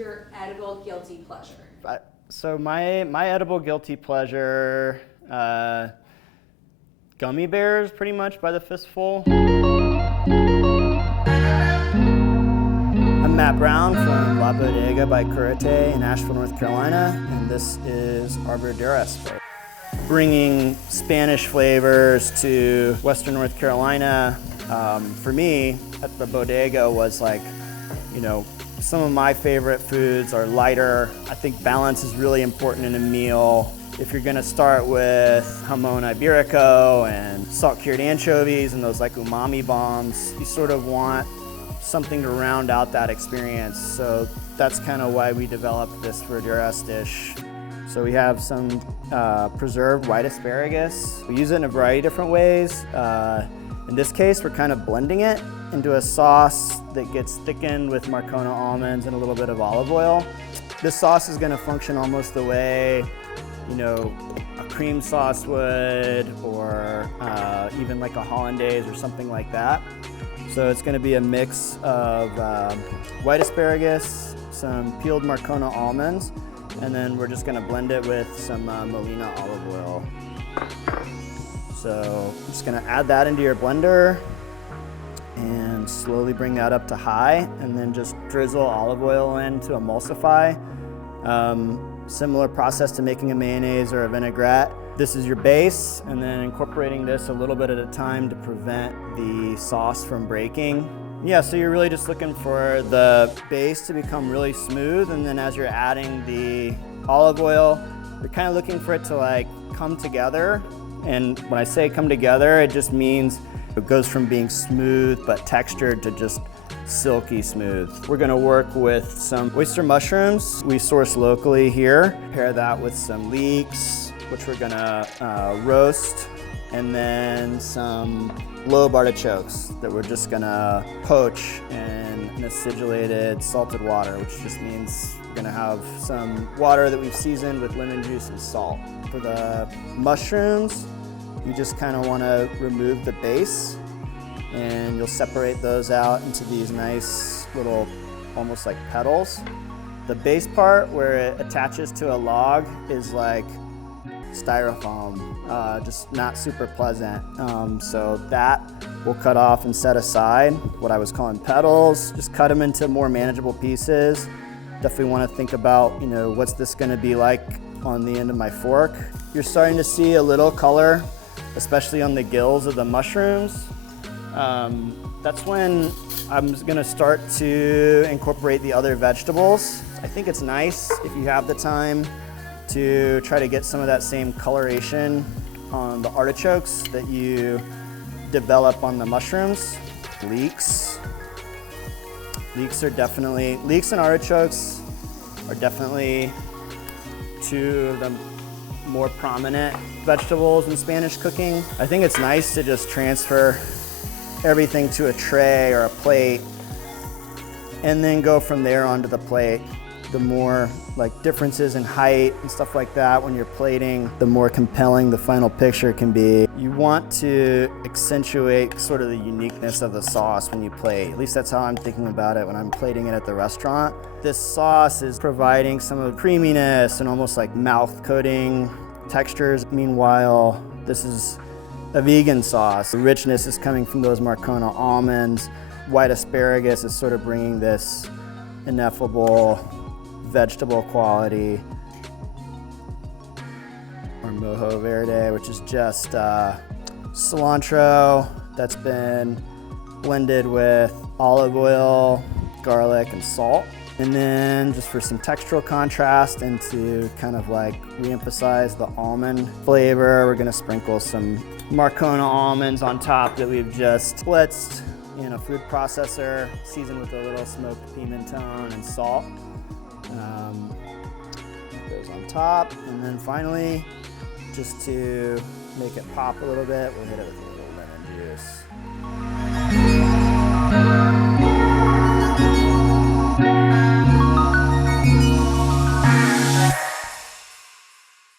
your edible guilty pleasure? So my edible guilty pleasure, gummy bears pretty much by the fistful. I'm Matt Brown from La Bodega by Curate in Asheville, North Carolina, and this is our Veduras. Bringing Spanish flavors to Western North Carolina, for me, at the Bodega was like, you know, some of my favorite foods are lighter. I think balance is really important in a meal. If you're gonna start with jamon iberico and salt-cured anchovies and those like umami bombs, you sort of want something to round out that experience. So that's kind of why we developed this Veduras dish. So we have some preserved white asparagus. We use it in a variety of different ways. In this case, we're kind of blending it into a sauce that gets thickened with Marcona almonds and a little bit of olive oil. This sauce is gonna function almost the way, you know, a cream sauce would, or even like a hollandaise or something like that. So it's gonna be a mix of white asparagus, some peeled Marcona almonds, and then we're just gonna blend it with some Molina olive oil. So I'm just gonna add that into your blender and slowly bring that up to high, and then just drizzle olive oil in to emulsify. Similar process to making a mayonnaise or a vinaigrette. This is your base, and then incorporating this a little bit at a time to prevent the sauce from breaking. Yeah, so you're really just looking for the base to become really smooth, and then as you're adding the olive oil, you're kind of looking for it to like come together. And when I say come together, it just means it goes from being smooth but textured to just silky smooth. We're gonna work with some oyster mushrooms we source locally here. Pair that with some leeks, which we're gonna roast, and then some lobe artichokes that we're just gonna poach in an acidulated salted water, which just means we're gonna have some water that we've seasoned with lemon juice and salt. For the mushrooms, you just kind of want to remove the base, and you'll separate those out into these nice little, almost like petals. The base part where it attaches to a log is like styrofoam, just not super pleasant. So that we'll cut off and set aside. What I was calling petals, just cut them into more manageable pieces. Definitely want to think about, you know, what's this going to be like on the end of my fork. You're starting to see a little color, especially on the gills of the mushrooms. That's when I'm gonna start to incorporate the other vegetables. I think it's nice if you have the time to try to get some of that same coloration on the artichokes that you develop on the mushrooms. Leeks and artichokes are definitely two of the more prominent vegetables in Spanish cooking. I think it's nice to just transfer everything to a tray or a plate and then go from there onto the plate. The more like differences in height and stuff like that when you're plating, the more compelling the final picture can be. You want to accentuate sort of the uniqueness of the sauce when you plate. At least that's how I'm thinking about it when I'm plating it at the restaurant. This sauce is providing some of the creaminess and almost like mouth coating textures. Meanwhile, this is a vegan sauce. The richness is coming from those Marcona almonds. White asparagus is sort of bringing this ineffable vegetable quality. Or mojo verde, which is just cilantro that's been blended with olive oil, garlic, and salt. And then just for some textural contrast and to kind of like re-emphasize the almond flavor, we're gonna sprinkle some Marcona almonds on top that we've just blitzed in a food processor, seasoned with a little smoked pimenton and salt. It goes on top, and then finally, just to make it pop a little bit, we'll hit it with a little lemon juice.